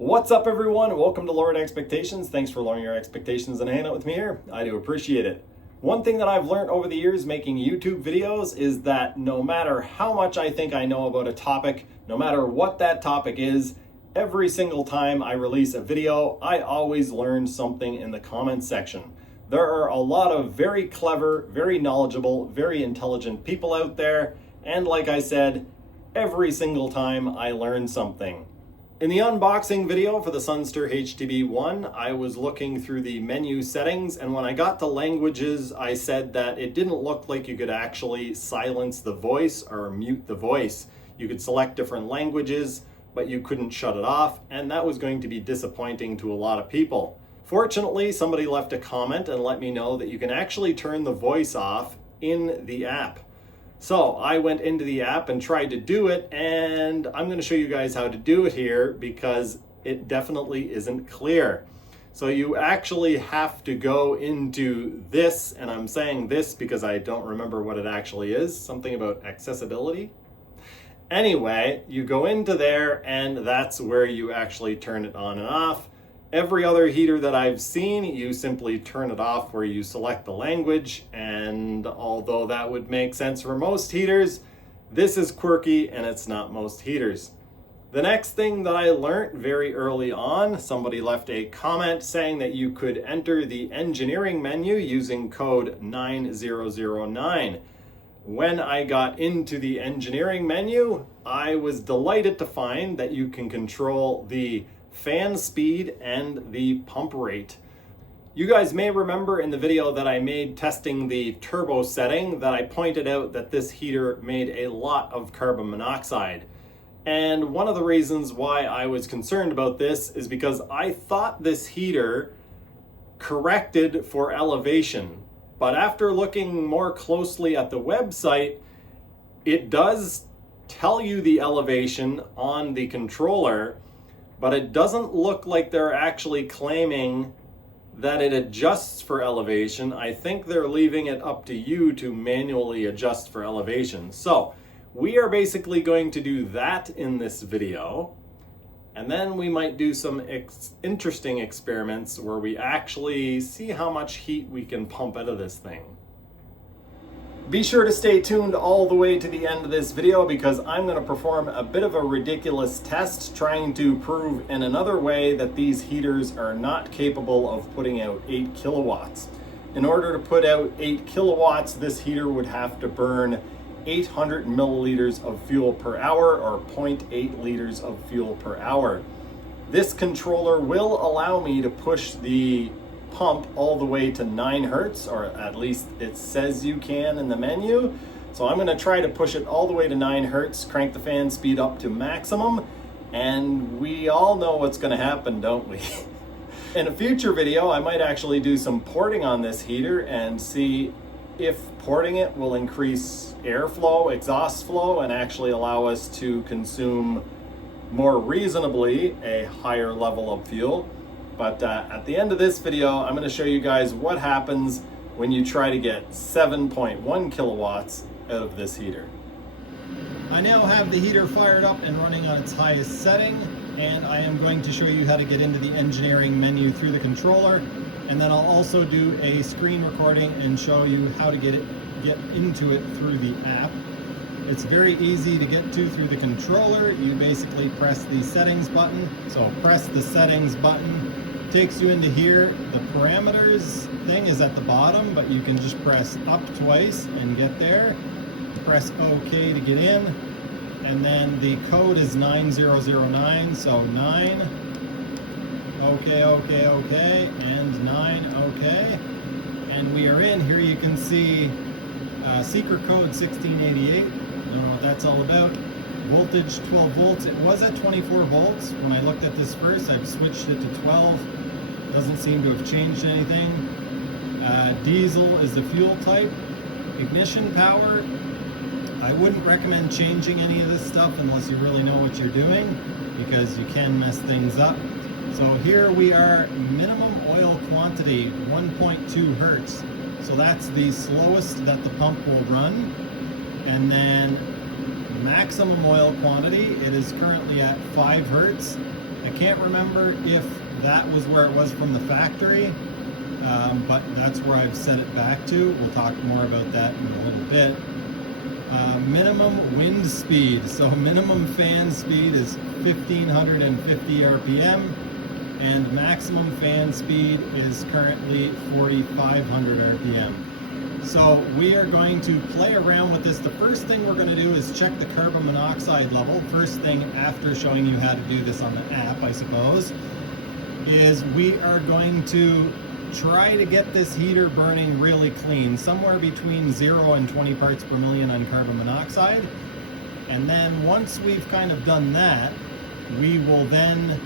What's up, everyone? Welcome to Lowered Expectations. Thanks for lowering your expectations and hanging out with me here. I do appreciate it. One thing that I've learned over the years making YouTube videos is that no matter how much I think I know about a topic, no matter what that topic is, every single time I release a video, I always learn something in the comments section. There are a lot of very clever, very knowledgeable, very intelligent people out there, and like I said, every single time I learn something. In the unboxing video for the Sunster HTB1, I was looking through the menu settings, and when I got to languages, I said that it didn't look like you could actually silence the voice or mute the voice. You could select different languages, but you couldn't shut it off, and that was going to be disappointing to a lot of people. Fortunately, somebody left a comment and let me know that you can actually turn the voice off in the app. So I went into the app and tried to do it, and I'm going to show you guys how to do it here because it definitely isn't clear. So you actually have to go into this, and I'm saying this because I don't remember what it actually is, something about accessibility. Anyway, you go into there and that's where you actually turn it on and off. Every other heater that I've seen, you simply turn it off where you select the language, and although that would make sense for most heaters, this is quirky and it's not most heaters. The next thing that I learned very early on, somebody left a comment saying that you could enter the engineering menu using code 9009. When I got into the engineering menu, I was delighted to find that you can control the fan speed and the pump rate. You guys may remember in the video that I made testing the turbo setting that I pointed out that this heater made a lot of carbon monoxide. And one of the reasons why I was concerned about this is because I thought this heater corrected for elevation. But after looking more closely at the website, it does tell you the elevation on the controller, but it doesn't look like they're actually claiming that it adjusts for elevation. I think they're leaving it up to you to manually adjust for elevation. So we are basically going to do that in this video. And then we might do some interesting experiments where we actually see how much heat we can pump out of this thing. Be sure to stay tuned all the way to the end of this video because I'm going to perform a bit of a ridiculous test trying to prove in another way that these heaters are not capable of putting out 8 kilowatts. In order to put out 8 kilowatts, this heater would have to burn 800 milliliters of fuel per hour or 0.8 liters of fuel per hour. This controller will allow me to push the pump all the way to 9 hertz, or at least it says you can in the menu. So I'm going to try to push it all the way to 9 hertz, crank the fan speed up to maximum, and we all know what's going to happen, don't we? In a future video, I might actually do some porting on this heater and see if porting it will increase airflow, exhaust flow, and actually allow us to consume more reasonably a higher level of fuel. But at the end of this video, I'm going to show you guys what happens when you try to get 7.1 kilowatts out of this heater. I now have the heater fired up and running on its highest setting, and I am going to show you how to get into the engineering menu through the controller, and then I'll also do a screen recording and show you how to get into it through the app. It's very easy to get to through the controller. You basically press the settings button. So press the settings button, takes you into here. The parameters thing is at the bottom, but you can just press up twice and get there. Press OK to get in, and then the code is 9009, so 9, OK, OK, OK, and 9, OK. And we are in. Here you can see secret code 1688. I don't know what that's all about. Voltage 12 volts. It was at 24 volts. When I looked at this first, I've switched it to 12. Doesn't seem to have changed anything. Diesel is the fuel type. Ignition power. I wouldn't recommend changing any of this stuff unless you really know what you're doing, because you can mess things up. So here we are, minimum oil quantity, 1.2 hertz. So that's the slowest that the pump will run. And then maximum oil quantity, it is currently at 5 hertz. I can't remember if that was where it was from the factory, but that's where I've set it back to. We'll talk more about that in a little bit. Minimum wind speed. So minimum fan speed is 1550 RPM, and maximum fan speed is currently 4500 RPM. So we are going to play around with this. The first thing we're going to do is check the carbon monoxide level. First thing after showing you how to do this on the app, I suppose, is we are going to try to get this heater burning really clean, somewhere between 0 and 20 parts per million on carbon monoxide. And then once we've kind of done that, we will then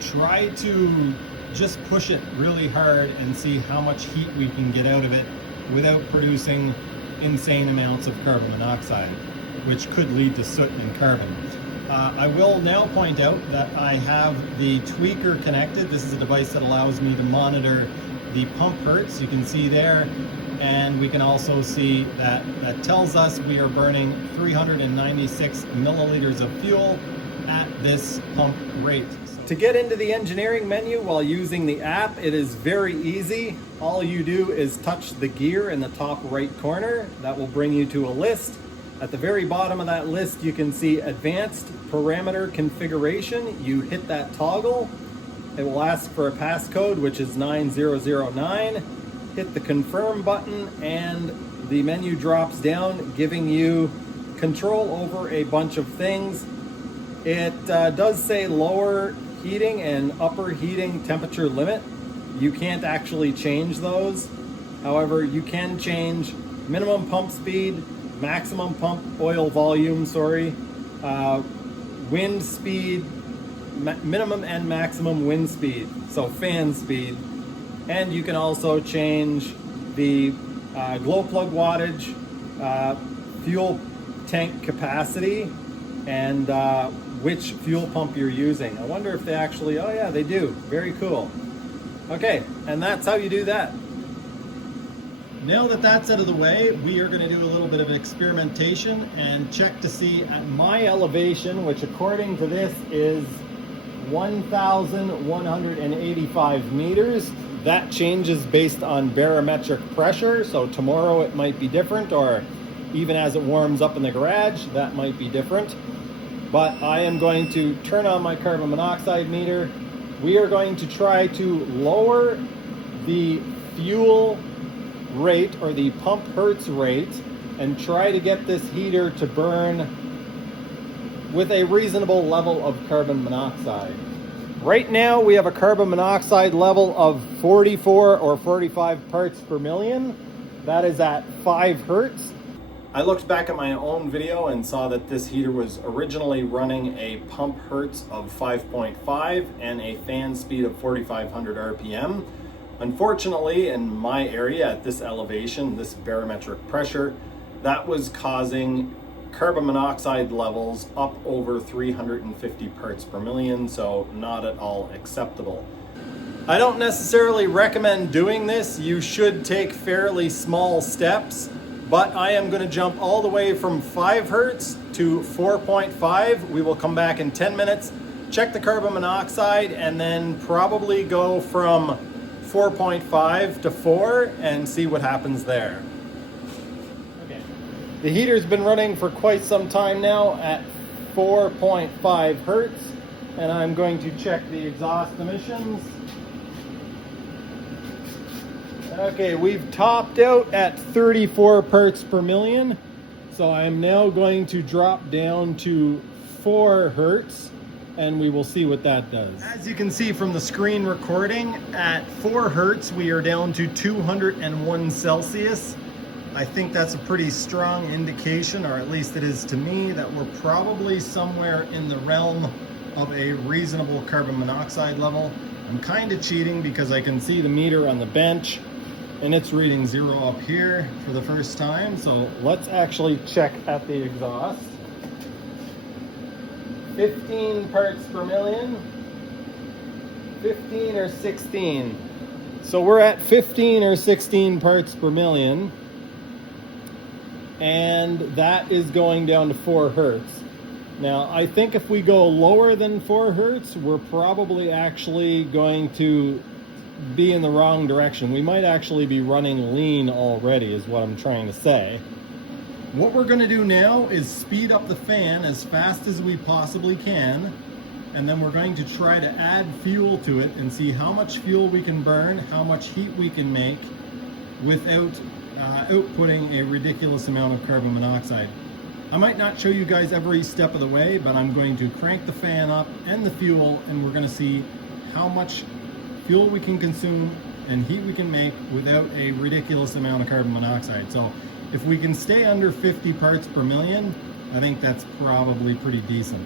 try to just push it really hard and see how much heat we can get out of it without producing insane amounts of carbon monoxide, which could lead to soot and carbon. I will now point out that I have the tweaker connected. This is a device that allows me to monitor the pump hertz. You can see there, and we can also see that that tells us we are burning 396 milliliters of fuel at this pump rate. To get into the engineering menu while using the app, it is very easy. All you do is touch the gear in the top right corner. That will bring you to a list. At the very bottom of that list, you can see Advanced Parameter Configuration. You hit that toggle. It will ask for a passcode, which is 9009. Hit the Confirm button, and the menu drops down, giving you control over a bunch of things. It does say lower heating and upper heating temperature limit. You can't actually change those. However, you can change minimum pump speed, maximum pump oil volume, wind speed, minimum and maximum wind speed, so fan speed. And you can also change the glow plug wattage, fuel tank capacity, and which fuel pump you're using. I wonder if they actually, oh yeah, they do. Very cool. Okay, and that's how you do that. Now that that's out of the way, we are going to do a little bit of experimentation and check to see at my elevation, which according to this is 1,185 meters. That changes based on barometric pressure, so tomorrow it might be different, or even as it warms up in the garage, that might be different. But I am going to turn on my carbon monoxide meter. We are going to try to lower the fuel rate, or the pump hertz rate, and try to get this heater to burn with a reasonable level of carbon monoxide. Right now we have a carbon monoxide level of 44 or 45 parts per million. That is at 5 hertz. I looked back at my own video and saw that this heater was originally running a pump hertz of 5.5 and a fan speed of 4,500 RPM. Unfortunately, in my area at this elevation, this barometric pressure, that was causing carbon monoxide levels up over 350 parts per million, so not at all acceptable. I don't necessarily recommend doing this. You should take fairly small steps, but I am going to jump all the way from 5 hertz to 4.5. We will come back in 10 minutes, check the carbon monoxide, and then probably go from 4.5 to 4 and see what happens there. Okay. The heater's been running for quite some time now at 4.5 hertz, and I'm going to check the exhaust emissions. Okay, we've topped out at 34 parts per million, so I'm now going to drop down to 4 hertz. And we will see what that does. As you can see from the screen recording, at 4 hertz we are down to 201 Celsius. I think that's a pretty strong indication, or at least it is to me, that we're probably somewhere in the realm of a reasonable carbon monoxide level. I'm kind of cheating because I can see the meter on the bench and it's reading 0 up here for the first time. So let's actually check at the exhaust. 15 parts per million, 15 or 16. So we're at 15 or 16 parts per million, and that is going down to 4 hertz. Now, I think if we go lower than 4 hertz, we're probably actually going to be in the wrong direction. We might actually be running lean already, is what I'm trying to say. What we're going to do now is speed up the fan as fast as we possibly can, and then we're going to try to add fuel to it and see how much fuel we can burn, how much heat we can make without outputting a ridiculous amount of carbon monoxide. I might not show you guys every step of the way, but I'm going to crank the fan up and the fuel, and we're going to see how much fuel we can consume and heat we can make without a ridiculous amount of carbon monoxide. So if we can stay under 50 parts per million, I think that's probably pretty decent.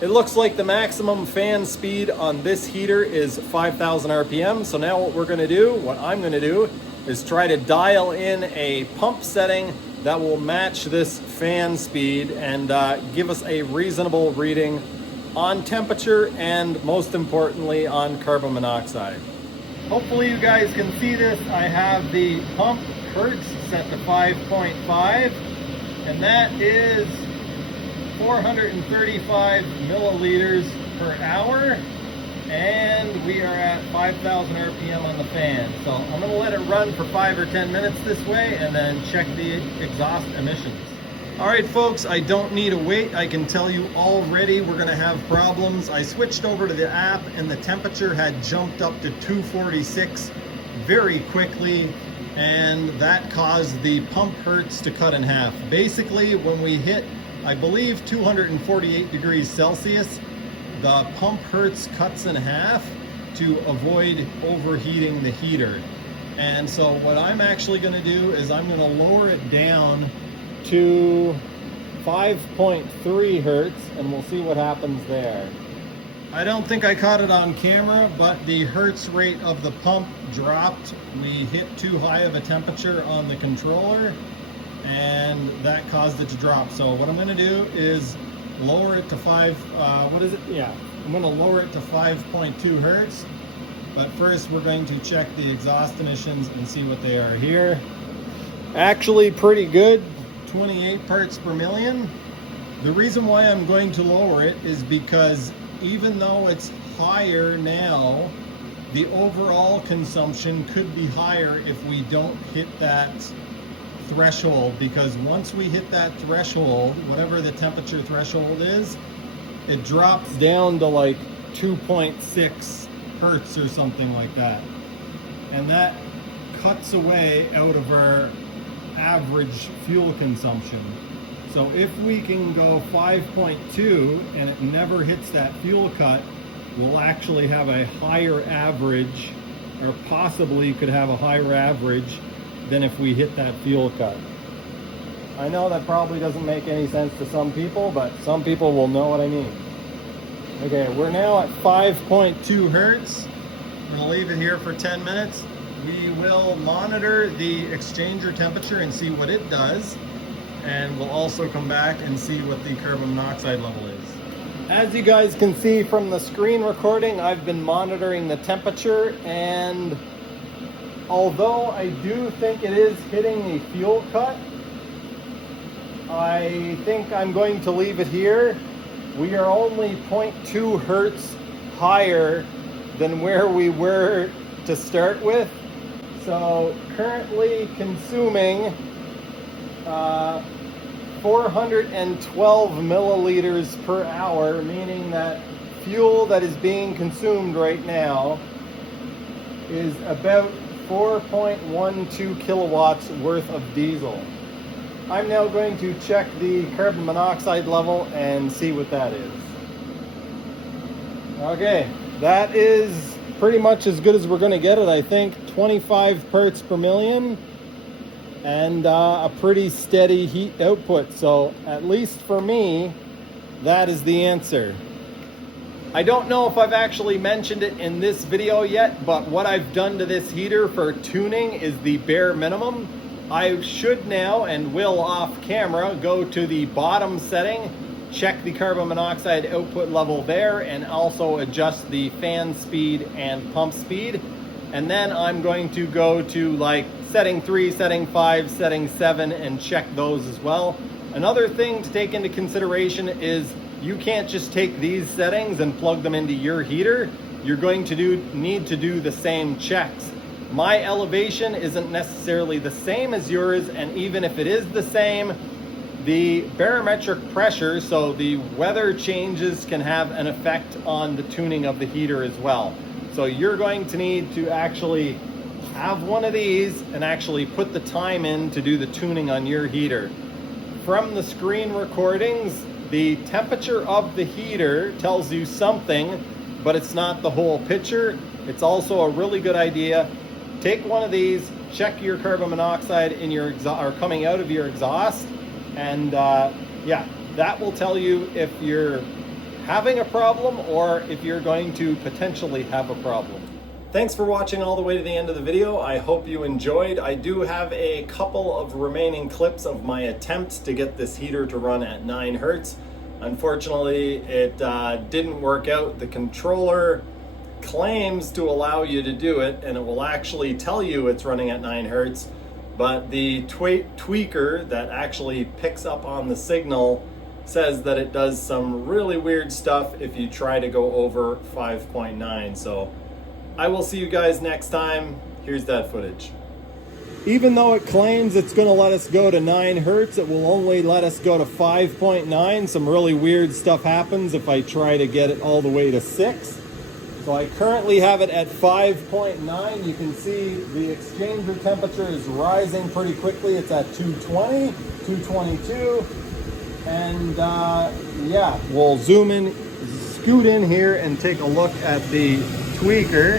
It looks like the maximum fan speed on this heater is 5,000 RPM. So now what I'm going to do is try to dial in a pump setting that will match this fan speed and give us a reasonable reading on temperature and, most importantly, on carbon monoxide. Hopefully you guys can see this. I have the pump hertz set to 5.5, and that is 435 milliliters per hour, and we are at 5,000 RPM on the fan. So I'm going to let it run for 5 or 10 minutes this way and then check the exhaust emissions. All right, folks, I don't need to wait. I can tell you already we're going to have problems. I switched over to the app and the temperature had jumped up to 246 very quickly, and that caused the pump hertz to cut in half. Basically, when we hit, I believe, 248 degrees Celsius, the pump hertz cuts in half to avoid overheating the heater. And so what I'm actually going to do is I'm going to lower it down to 5.3 hertz, and we'll see what happens there. I don't think I caught it on camera, but the hertz rate of the pump dropped. We hit too high of a temperature on the controller, and that caused it to drop. So what I'm going to do is lower it to I'm going to lower it to 5.2 hertz. But first we're going to check the exhaust emissions and see what they are here. Actually pretty good, 28 parts per million. The reason why I'm going to lower it is because even though it's higher now, the overall consumption could be higher if we don't hit that threshold, because once we hit that threshold, whatever the temperature threshold is, it drops down to like 2.6 hertz or something like that. And that cuts away out of our average fuel consumption. So if we can go 5.2 and it never hits that fuel cut, we'll actually have a higher average, or possibly could have a higher average than if we hit that fuel cut. I know that probably doesn't make any sense to some people, but some people will know what I mean. Okay, we're now at 5.2 hertz. I'm going to leave it here for 10 minutes. We will monitor the exchanger temperature and see what it does. And we'll also come back and see what the carbon monoxide level is. As you guys can see from the screen recording, I've been monitoring the temperature, and although I do think it is hitting the fuel cut, I think I'm going to leave it here. We are only 0.2 hertz higher than where we were to start with. So currently consuming 412 milliliters per hour, meaning that fuel that is being consumed right now is about 4.12 kilowatts worth of diesel. I'm now going to check the carbon monoxide level and see what that is. Okay, that is pretty much as good as we're going to get it, I think. 25 parts per million and a pretty steady heat output. So at least for me, that is the answer. I don't know if I've actually mentioned it in this video yet, but what I've done to this heater for tuning is the bare minimum. I should now, and will off camera, go to the bottom setting, check the carbon monoxide output level there, and also adjust the fan speed and pump speed. And then I'm going to go to like setting 3, setting 5, setting 7, and check those as well. Another thing to take into consideration is you can't just take these settings and plug them into your heater. You're going to need to do the same checks. My elevation isn't necessarily the same as yours, and even if it is the same, the barometric pressure, so the weather changes, can have an effect on the tuning of the heater as well. So you're going to need to actually have one of these and actually put the time in to do the tuning on your heater. From the screen recordings, the temperature of the heater tells you something, but it's not the whole picture. It's also a really good idea. Take one of these, check your carbon monoxide in your exhaust, or coming out of your exhaust, and yeah, that will tell you if you're having a problem or if you're going to potentially have a problem. Thanks for watching all the way to the end of the video. I hope you enjoyed. I do have a couple of remaining clips of my attempts to get this heater to run at 9 Hertz. Unfortunately, it didn't work out. The controller claims to allow you to do it, and it will actually tell you it's running at 9 Hertz, but the tweaker that actually picks up on the signal says that it does some really weird stuff if you try to go over 5.9. So I will see you guys next time. Here's that footage. Even though it claims it's going to let us go to 9 Hertz, it will only let us go to 5.9. Some really weird stuff happens if I try to get it all the way to 6. So I currently have it at 5.9. You can see the exchanger temperature is rising pretty quickly. It's at 220, 222. And yeah, we'll zoom in, scoot in here and take a look at the tweaker.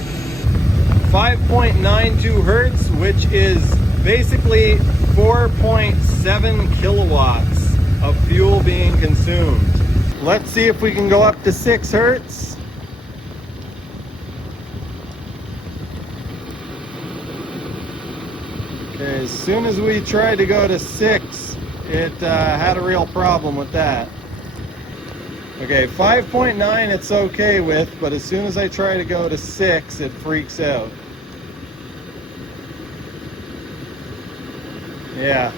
5.92 Hertz, which is basically 4.7 kilowatts of fuel being consumed. Let's see if we can go up to 6 Hertz. Okay, as soon as we tried to go to 6, it had a real problem with that. Okay, 5.9 it's okay with, but as soon as I try to go to 6, it freaks out. Yeah,